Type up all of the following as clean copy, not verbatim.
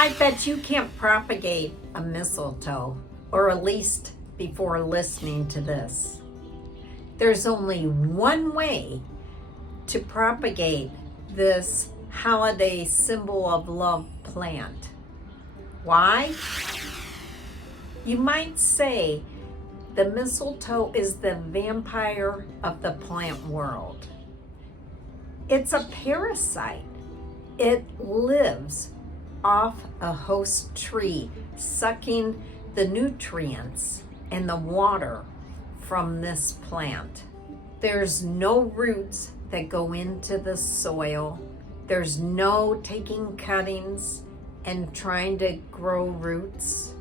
I bet you can't propagate a mistletoe, or at least before listening to this. There's only one way to propagate this holiday symbol of love plant. Why? You might say the mistletoe is the vampire of the plant world. It's a parasite. It lives off a host tree, sucking the nutrients and the water from this plant. There's no roots that go into the soil. There's no taking cuttings and trying to grow roots.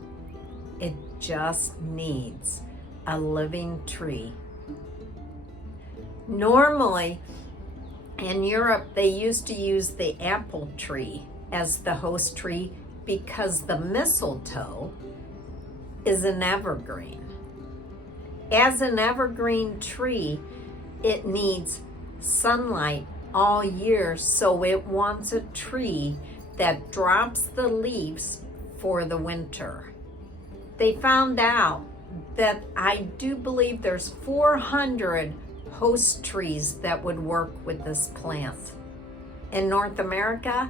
It just needs a living tree. Normally, in Europe, they used to use the apple tree as the host tree because the mistletoe is an evergreen. As an evergreen tree, it needs sunlight all year, so it wants a tree that drops the leaves for the winter. They found out that I do believe there's 400 host trees that would work with this plant. In North America,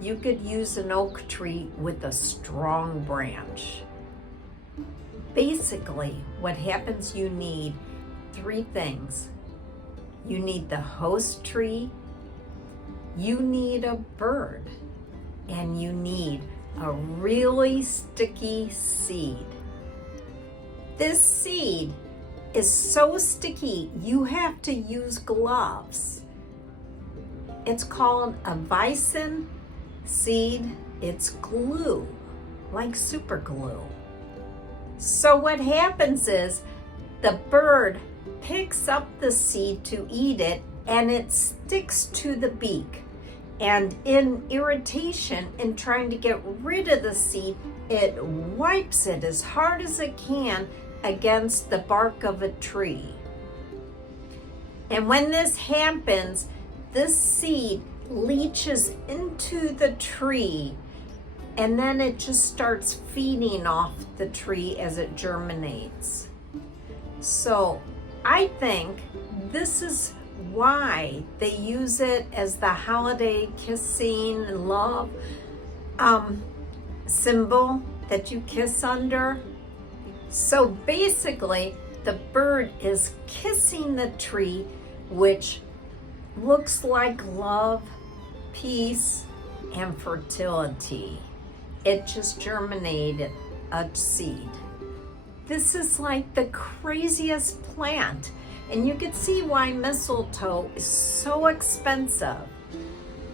you could use an oak tree with a strong branch. Basically, what happens, you need three things. You need the host tree, you need a bird, and you need a really sticky seed. This seed is so sticky, you have to use gloves. It's called a Tyson seed. It's glue, like super glue. So what happens is the bird picks up the seed to eat it, and it sticks to the beak. And in irritation and trying to get rid of the seed, it wipes it as hard as it can against the bark of a tree. And when this happens, this seed leaches into the tree, and then it just starts feeding off the tree as it germinates. So I think this is why they use it as the holiday kissing and love symbol that you kiss under. So basically, the bird is kissing the tree, which looks like love, peace, and fertility. It just germinated a seed. This is like the craziest plant, and you can see why mistletoe is so expensive.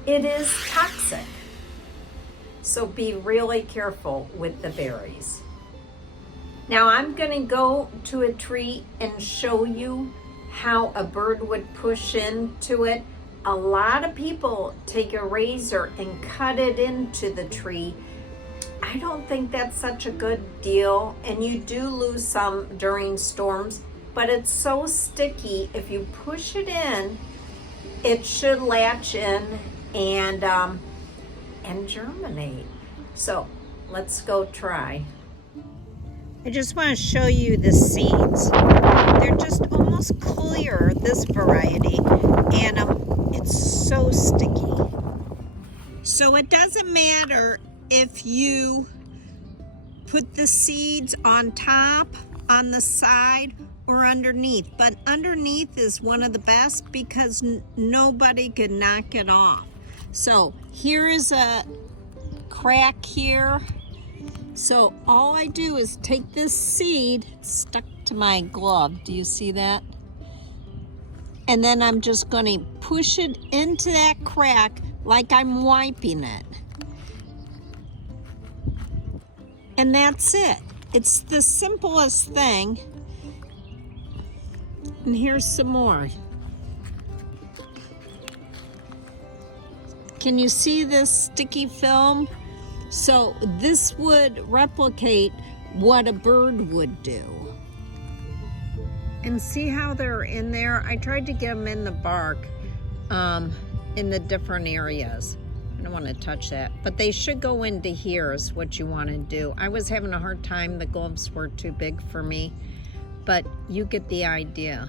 It is toxic, so be really careful with the berries. Now I'm gonna go to a tree and show you how a bird would push into it. A lot of people take a razor and cut it into the tree. I don't think that's such a good deal, and you do lose some during storms, but it's so sticky. If you push it in, it should latch in and germinate. So let's go try. I just want to show you the seeds. They're just almost clear, this variety, and it's so sticky. So it doesn't matter if you put the seeds on top, on the side, or underneath, but underneath is one of the best because nobody can knock it off. So here is a crack here. So all I do is take this seed, it's stuck to my glove, do you see that? And then I'm just going to push it into that crack like I'm wiping it. And that's it. It's the simplest thing. And here's some more. Can you see this sticky film? So this would replicate what a bird would do. And see how they're in there? I tried to get them in the bark, in the different areas. don't want to touch that. But they should go into here is what you want to do. I was having a hard time. The gloves were too big for me. But you get the idea.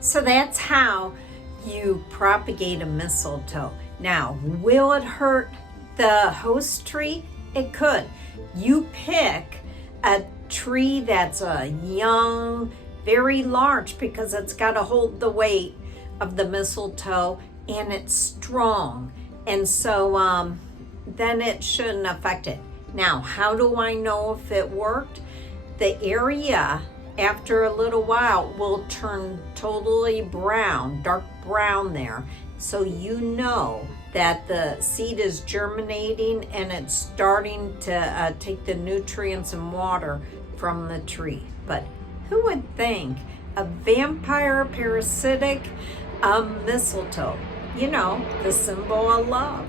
So that's how you propagate a mistletoe. Now, will it hurt the host tree? It could. You pick a tree that's a young, very large, because it's got to hold the weight of the mistletoe, and it's strong. And so then it shouldn't affect it. Now, how do I know if it worked? The area after a little while will turn totally brown, dark brown there. So you know that the seed is germinating and it's starting to take the nutrients and water from the tree. But who would think a vampire parasitic mistletoe, you know, the symbol of love.